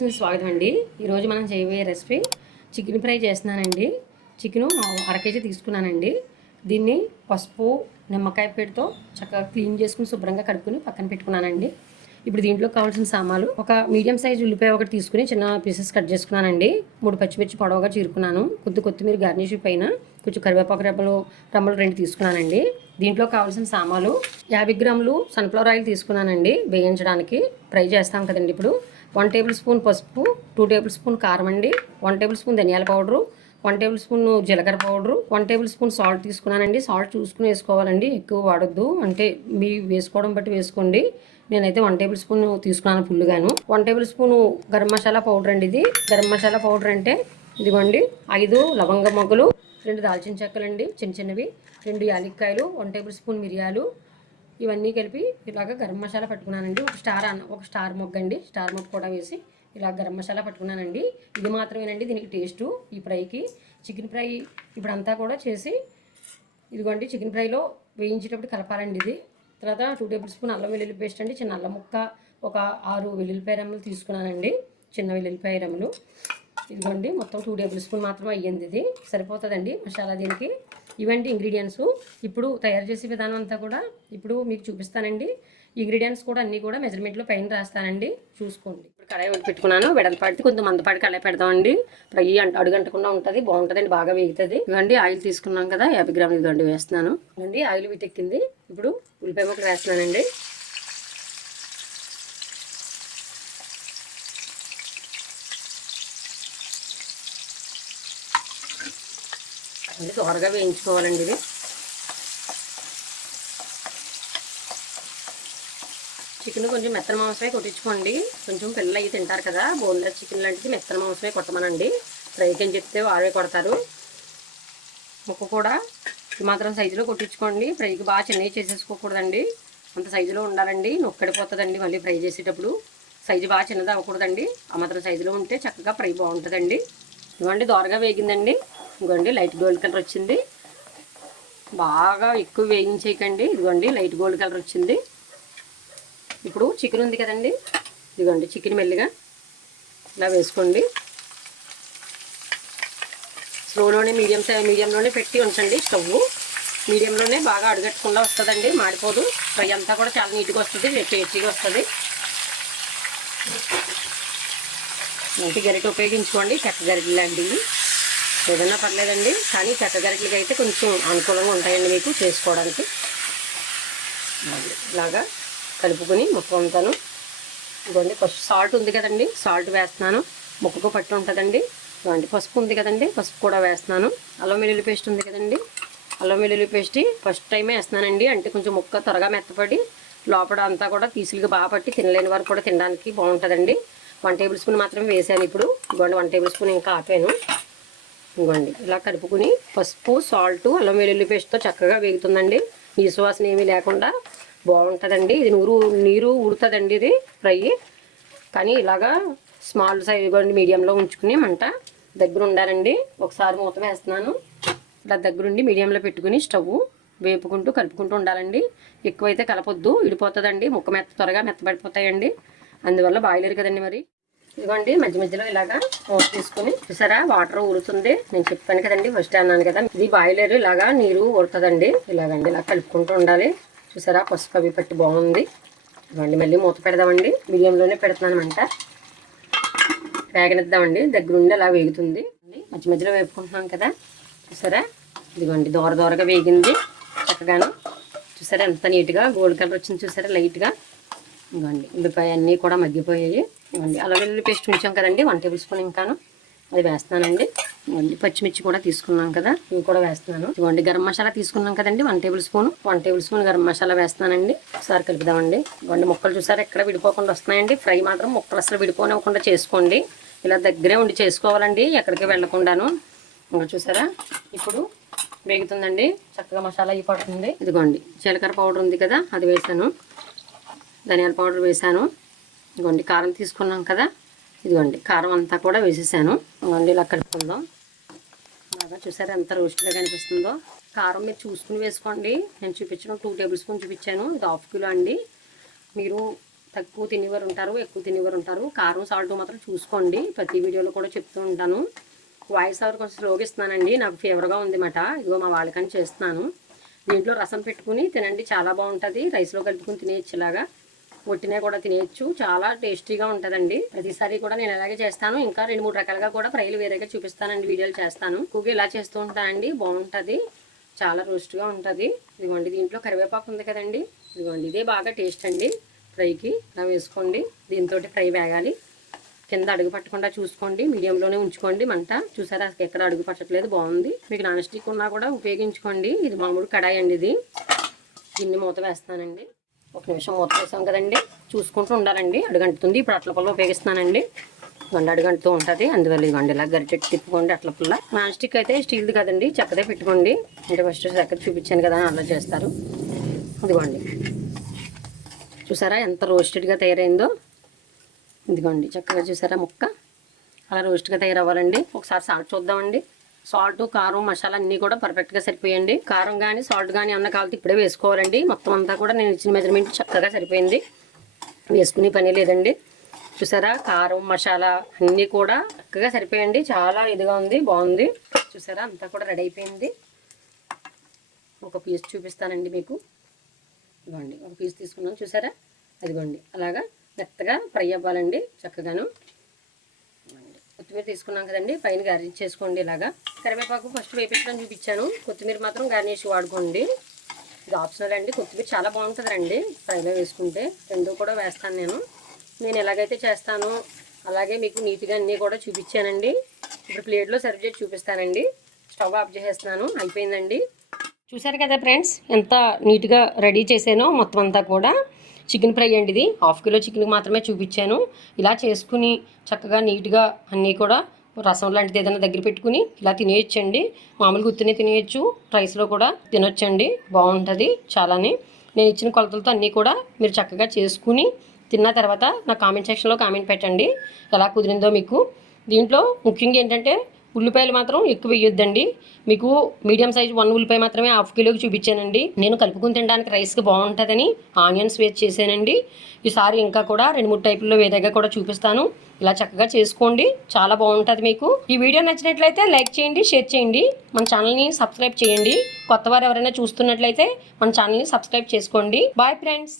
కిచెన్కి స్వాగతం అండి. ఈరోజు మనం చేయబోయే రెసిపీ చికెన్ ఫ్రై చేస్తున్నానండి. చికెను అర కేజీ తీసుకున్నానండి. దీన్ని పసుపు నిమ్మకాయ పేరుతో చక్కగా క్లీన్ చేసుకుని శుభ్రంగా కడుక్కుని పక్కన పెట్టుకున్నానండి. ఇప్పుడు దీంట్లో కావాల్సిన సామాన్లు ఒక మీడియం సైజ్ ఉల్లిపాయ ఒకటి తీసుకుని చిన్న పీసెస్ కట్ చేసుకున్నానండి. 3 పచ్చిమిర్చి పొడవుగా చీరుకున్నాను. కొత్తిమీర గార్నిష్ పైన కొంచెం కరివేపాకు రమ్మలు 2 తీసుకున్నానండి. దీంట్లో కావాల్సిన సామాన్లు 50 గ్రాములు సన్ఫ్లవర్ ఆయిల్ తీసుకున్నానండి. వేయించడానికి ఫ్రై చేస్తాం కదండి. ఇప్పుడు 1 టేబుల్ స్పూన్ పసుపు, 2 టేబుల్ స్పూన్ కారం అండి, 1 టేబుల్ స్పూన్ ధనియాల పౌడరు, 1 టేబుల్ స్పూన్ జీలకర్ర పౌడరు, 1 టేబుల్ స్పూన్ సాల్ట్ తీసుకున్నానండి. సాల్ట్ చూసుకుని వేసుకోవాలండి, ఎక్కువ వాడొద్దు. అంటే మీ వేసుకోవడం బట్టి వేసుకోండి. నేనైతే 1 టేబుల్ స్పూన్ తీసుకున్నాను ఫుల్గాను. 1 table spoon garam masala powder అండి. ఇది గరం మసాలా పౌడర్ అంటే ఇదిగోండి 5 లవంగ మొగ్గలు, 2 దాల్చిన చెక్కలండి చిన్నవి, 2 యాలక్కాయలు, 1 టేబుల్ స్పూన్ మిరియాలు, ఇవన్నీ కలిపి ఇలాగ గరం మసాలా పట్టుకున్నానండి. ఒక స్టార్ మొగ్గ అండి, స్టార్ మొగ్గ కూడా వేసి ఇలా గరం మసాలా పట్టుకున్నానండి. ఇది మాత్రమేనండి దీనికి టేస్టు. ఈ ఫ్రైకి చికెన్ ఫ్రై ఇప్పుడంతా కూడా చేసి ఇదిగోండి చికెన్ ఫ్రైలో వేయించేటప్పుడు కలపాలండి. ఇది తర్వాత 2 టేబుల్ స్పూన్ అల్లం వెల్లుల్లి పేస్ట్ అండి, చిన్న అల్లం ముక్క, ఒక 6 వెల్లుల్లిపాయ రెమ్మలు తీసుకున్నానండి, చిన్న వెల్లుల్లిపాయ రెమ్మలు. ఇదిగోండి మొత్తం 2 టేబుల్ స్పూన్ మాత్రమే అయ్యింది. ఇది సరిపోతుందండి మసాలా దీనికి. ఇవంటి ఇంగ్రీడియంట్స్. ఇప్పుడు తయారు చేసే విధానం అంతా కూడా ఇప్పుడు మీకు చూపిస్తానండి. ఇంగ్రీడియంట్స్ కూడా అన్నీ కూడా మెజర్మెంట్లో పైన రాస్తానండి, చూసుకోండి. ఇప్పుడు కడాయి పెట్టుకున్నాను. వెడల్పాటి కొంచెం మందపాటి కడాయి పెడదామండి. ఫ్రై అడుగంటకుండా ఉంటుంది, బాగుంటుందండి, బాగా వేగుతుంది. ఇవ్వండి ఆయిల్ తీసుకున్నాం కదా, 50 గ్రాములు ఇదిగోండి వేస్తున్నాను అండి. ఆయిల్ వీటెక్కింది. ఇప్పుడు ఉల్లిపాయ ముక్కలు వేస్తున్నానండి. త్వరగా వేయించుకోవాలండి. ఇది చికెన్ కొంచెం మెత్తన మాంసమే కొట్టించుకోండి. కొంచెం పిల్లలు అయ్యి తింటారు కదా, బోన్లెస్ చికెన్ లాంటిది మెత్తన మాంసమే కొట్టమనండి. ఫ్రైకి అని చెప్తే వారే కొడతారు. ముక్క కూడా ఈ మాత్రం సైజులో కొట్టించుకోండి. ఫ్రైకి బాగా చిన్నవి చేసేసుకోకూడదండి, అంత సైజులో ఉండాలండి. నొక్కడిపోతుందండి మళ్ళీ ఫ్రై చేసేటప్పుడు. సైజు బాగా చిన్నది అవ్వకూడదండి, ఆ మాత్రం సైజులో ఉంటే చక్కగా ఫ్రై బాగుంటుందండి. ఇవ్వండి దోరగా వేగిందండి. ఇదిగోండి లైట్ గోల్డ్ కలర్ వచ్చింది. బాగా ఎక్కువ వేయించేయకండి. ఇదిగోండి లైట్ గోల్డ్ కలర్ వచ్చింది. ఇప్పుడు చికెన్ ఉంది కదండి, ఇదిగోండి చికెన్ మెల్లిగా ఇలా వేసుకోండి. స్లోలోనే మీడియంలోనే పెట్టి ఉంచండి. స్టవ్ మీడియంలోనే బాగా అడుగట్టకుండా వస్తుందండి, మాడిపోదు. ఫ్రై అంతా కూడా చాలా నీట్గా వస్తుంది, టేస్టీగా వస్తుంది. మంచి గరిట ఉపయోగించుకోండి, చెక్క గరిటె లాంటివి ఏదన్నా పర్లేదండి, కానీ చెక్క గరిటెలకి అయితే కొంచెం అనుకూలంగా ఉంటాయండి మీకు చేసుకోవడానికి. ఇలాగా కలుపుకొని మొత్తం అంతాను. ఇదిగోండి ఫస్ట్ సాల్ట్ ఉంది కదండి, సాల్ట్ వేస్తున్నాను. ముక్కకు పట్టు ఉంటుందండి. ఇలాంటి పసుపు ఉంది కదండి, పసుపు కూడా వేస్తున్నాను. అల్లం వెల్లుల్లి పేస్ట్ ఉంది కదండి, అల్లం వెల్లుల్లి పేస్ట్ ఫస్ట్ టైమే వేస్తున్నానండి. అంటే కొంచెం ముక్క త్వరగా మెత్తపడి లోపల అంతా కూడా పీసులుగా బాగా పట్టి తినలేని వారు కూడా తినడానికి బాగుంటుందండి. 1 టేబుల్ స్పూన్ మాత్రమే వేసాను. ఇప్పుడు ఇదిగోండి 1 టేబుల్ స్పూన్ ఇంకా ఆపాను. ఇవ్వండి ఇలా కలుపుకుని పసుపు సాల్ట్ అల్లం వెల్లుల్లి పేస్ట్తో చక్కగా వేగుతుందండి. నీసు వాసన ఏమీ లేకుండా బాగుంటుందండి. ఇది నీరు ఉడుతుందండి ఇది ఫ్రై. కానీ ఇలాగా స్మాల్ సైజ్ ఇవ్వండి మీడియంలో ఉంచుకుని మంట దగ్గర ఉండాలండి. ఒకసారి మూత వేస్తున్నాను. ఇలా దగ్గరుండి మీడియంలో పెట్టుకుని స్టవ్ వేపుకుంటూ కలుపుకుంటూ ఉండాలండి. ఎక్కువైతే కలపొద్దు, ఇడిపోతుందండి. ముక్క త్వరగా మెత్తబడిపోతాయండి. అందువల్ల బాయిలర్ కదండి మరి. ఇదిగోండి మధ్య మధ్యలో ఇలాగా తీసుకుని చూసారా వాటర్ ఊరుతుంది. నేను చెప్పాను కదండి ఫస్ట్ అన్నాను కదా, ఇది బాయిలర్ ఇలాగా నీరు ఊరుతుందండి. ఇలాగండి ఇలా కలుపుకుంటూ ఉండాలి. చూసారా పసుపు అవి పట్టి బాగుంది. ఇవ్వండి మళ్ళీ మూత పెడదామండి. మీడియంలోనే పెడుతున్నాను అంట, వేగనిద్దామండి. దగ్గరుండి అలా వేగుతుంది. మధ్య మధ్యలో వేపుకుంటున్నాం కదా, చూసారా ఇదిగోండి దోరగా వేగింది చక్కగాను. చూసారా ఎంత నీట్గా గోల్డ్ కలర్ వచ్చింది. చూసారా లైట్గా. ఇవ్వండి ఉల్లిపాయ అన్నీ కూడా మగ్గిపోయాయి. ఇవ్వండి అల్లం వెల్లుల్లి పేస్ట్ ఉంచాం కదండి 1 టేబుల్ స్పూన్ ఇంకాను అది వేస్తున్నానండి. ఇవ్వండి పచ్చిమిర్చి కూడా తీసుకున్నాం కదా, ఇవి కూడా వేస్తున్నాను. ఇవ్వండి గరం మసాలా తీసుకున్నాం కదండి 1 టేబుల్ స్పూన్ గరం మసాలా వేస్తున్నానండి. ఒకసారి కలుపుదామండి. ఇవ్వండి ముక్కలు చూసారా ఎక్కడ విడిపోకుండా వస్తున్నాయండి. ఫ్రై మాత్రం ముక్కలు అసలు విడిపోనివ్వకుండా చేసుకోండి. ఇలా దగ్గరే ఉండి చేసుకోవాలండి, ఎక్కడికి వెళ్ళకుండాను. ఇంకా చూసారా ఇప్పుడు వేగుతుందండి, చక్కగా మసాలా అయ్యి పడుతుంది. ఇదిగోండి జీలకర్ర పౌడర్ ఉంది కదా అది వేసాను, ధనియాల పౌడర్ వేసాను. ఇదిగోండి కారం తీసుకున్నాం కదా, ఇదిగోండి కారం అంతా కూడా వేసేసాను. ఇదిగోండి ఇలా కలుపుకుందాం. బాగా చూసారా ఎంత రోస్ట్గా కనిపిస్తుందో. కారం మీరు చూసుకుని వేసుకోండి. నేను చూపించిన 2 టేబుల్ స్పూన్ చూపించాను, ఇది 1/2 కిలో అండి. మీరు తక్కువ తినేవారు ఉంటారు, ఎక్కువ తినేవారు ఉంటారు. కారం సాల్ట్ మాత్రం చూసుకోండి. ప్రతి వీడియోలో కూడా చెప్తూ ఉంటాను. వాయిస్ ఓవర్ కొంచెం స్లోగా ఇస్తున్నానండి, నాకు ఫీవర్గా ఉందన్నమాట. ఇదిగో మా వాళ్ళకని చేస్తున్నాను. దీంట్లో రసం పెట్టుకుని తినండి, చాలా బాగుంటుంది. రైస్లో కలుపుకుని తినేయచ్చు, ఇలాగా ఒట్టినే కూడా తినేయచ్చు. చాలా టేస్టీగా ఉంటుందండి. ప్రతిసారి కూడా నేను ఇలాగే చేస్తాను. ఇంకా 2-3 రకాలుగా కూడా ఫ్రైలు వేరేగా చూపిస్తానండి, వీడియోలు చేస్తాను. ఎక్కువగా ఇలా చేస్తూ ఉంటానండి, బాగుంటుంది. చాలా రోస్ట్గా ఉంటుంది. ఇదిగోండి దీంట్లో కరివేపాకు ఉంది కదండి, ఇదిగోండి ఇదే బాగా టేస్ట్ అండి ఫ్రైకి. ఇలా వేసుకోండి. దీంతో ఫ్రై వేగాలి. కింద అడుగు పట్టకుండా చూసుకోండి, మీడియంలోనే ఉంచుకోండి మంట. చూసారా ఎక్కడ అడుగు పట్టట్లేదు, బాగుంది. మీకు నాన్ స్టిక్ ఉన్నా కూడా ఉపయోగించుకోండి. ఇది మామూలు కడాయి అండి. ఇది గిన్నె మూత వేస్తానండి. ఒక నిమిషం మూత వేసాం కదండి, చూసుకుంటూ ఉండాలండి, అడుగంటుతుంది. ఇప్పుడు అట్ల పుల్ల ఉపయోగిస్తున్నానండి. ఇవ్వండి అడుగంటుతూ ఉంటుంది, అందువల్ల ఇవ్వండి ఇలా గరిటెట్టి తిప్పుకోండి. అట్ల పుల్ల నాన్ స్టిక్ అయితే స్టీల్ది కదండి, చెక్కదే పెట్టుకోండి. అంటే ఫస్ట్ చక్కర చూపించాను కదా, అలా చేస్తారు. ఇదిగోండి చూసారా ఎంత రోస్టెడ్గా తయారైందో. ఇదిగోండి చక్కగా చూసారా ముక్క అలా రోస్ట్గా తయారవ్వాలండి. ఒకసారి సాల్ట్ చూద్దామండి. సాల్ట్, కారం, మసాలా అన్నీ కూడా పర్ఫెక్ట్గా సరిపోయండి. కారం కానీ సాల్ట్ కానీ అన్న కాలితే ఇప్పుడే వేసుకోవాలండి. మొత్తం అంతా కూడా నేను ఇచ్చిన మెజర్మెంట్ చక్కగా సరిపోయింది, వేసుకునే పని లేదండి. చూసారా కారం మసాలా అన్నీ కూడా చక్కగా సరిపోయండి. చాలా ఇదిగా ఉంది, బాగుంది. చూసారా అంతా కూడా రెడీ అయిపోయింది. ఒక పీస్ చూపిస్తానండి మీకు. ఇదిగోండి ఒక పీస్ తీసుకున్నాను, చూసారా. అదిగోండి అలాగా మెత్తగా ఫ్రై అవ్వాలండి చక్కగాను. కొత్తిమీర తీసుకున్నాం కదండి, పైన గార్నిష్ చేసుకోండి. ఇలాగా కరివేపాకు ఫస్ట్ వేపించడం చూపించాను, కొత్తిమీర మాత్రం గార్నిష్ వాడుకోండి. ఇది ఆప్షనల్ అండి. కొత్తిమీర చాలా బాగుంటుందండి ఫ్రైలో వేసుకుంటే. రెండు కూడా వేస్తాను నేను ఎలాగైతే చేస్తానో అలాగే మీకు నీట్గా అన్నీ కూడా చూపించానండి. ఇప్పుడు ప్లేట్లో సర్వ్ చేసి చూపిస్తానండి. స్టవ్ ఆఫ్ చేసేస్తున్నాను, అయిపోయిందండి. చూసారు కదా ఫ్రెండ్స్, ఎంత నీట్గా రెడీ చేసానో మొత్తం అంతా కూడా. చికెన్ ఫ్రై అండి ఇది. 1/2 కిలో చికెన్కి మాత్రమే చూపించాను. ఇలా చేసుకుని చక్కగా నీట్గా అన్నీ కూడా రసం లాంటిది ఏదైనా దగ్గర పెట్టుకుని ఇలా తినేయచ్చండి. మామూలుగా గుర్తునే తినేయచ్చు, రైస్లో కూడా తినొచ్చండి, బాగుంటుంది చాలానే. నేను ఇచ్చిన కొలతలతో అన్నీ కూడా మీరు చక్కగా చేసుకుని తిన్న తర్వాత నా కామెంట్ సెక్షన్లో కామెంట్ పెట్టండి ఎలా కుదిరిందో మీకు. దీంట్లో ముఖ్యంగా ఏంటంటే ఉల్లిపాయలు మాత్రం ఎక్కువ వేయొద్దండి. మీకు మీడియం సైజ్ 1 ఉల్లిపాయ మాత్రమే 1/2 కిలోకి చూపించానండి. నేను కలుపుకుని తినడానికి రైస్కి బాగుంటుందని ఆనియన్స్ వేస్ట్ చేశానండి. ఈసారి ఇంకా కూడా 2-3 టైపుల్లో వేరేగా కూడా చూపిస్తాను. ఇలా చక్కగా చేసుకోండి, చాలా బాగుంటుంది మీకు. ఈ వీడియో నచ్చినట్లయితే లైక్ చేయండి, షేర్ చేయండి, మన ఛానల్ని సబ్స్క్రైబ్ చేయండి. కొత్త వారు ఎవరైనా చూస్తున్నట్లయితే మన ఛానల్ని సబ్స్క్రైబ్ చేసుకోండి. Bye friends.